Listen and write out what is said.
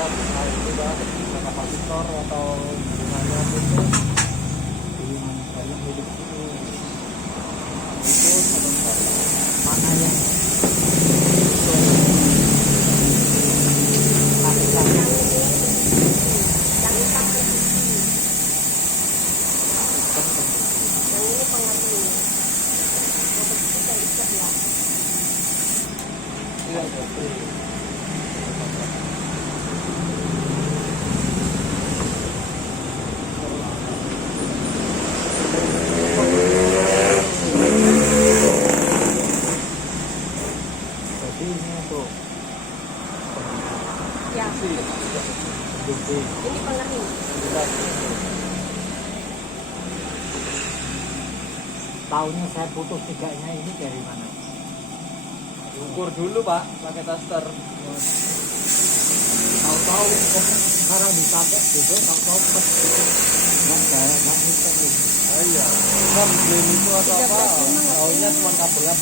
Nah, itu dah kapasitor atau hubungannya itu dengan banyak milik itu atau mana yang akisahnya yang hitam putih. Yang ini pengerti. Yang putih yang di sebelah. tidak seperti jadi ini untuk Ya, bukti ini pengerti. tahunnya saya putus tiganya ini dari mana? Ukur dulu Pak, pakai tester. Tahu-tahu kok sekarang dipakai gitu, tahu-tahu pas gitu nggak saya nggak hitam ini. Iya. Kan klaim itu atau apa? Taunya cuma kabelnya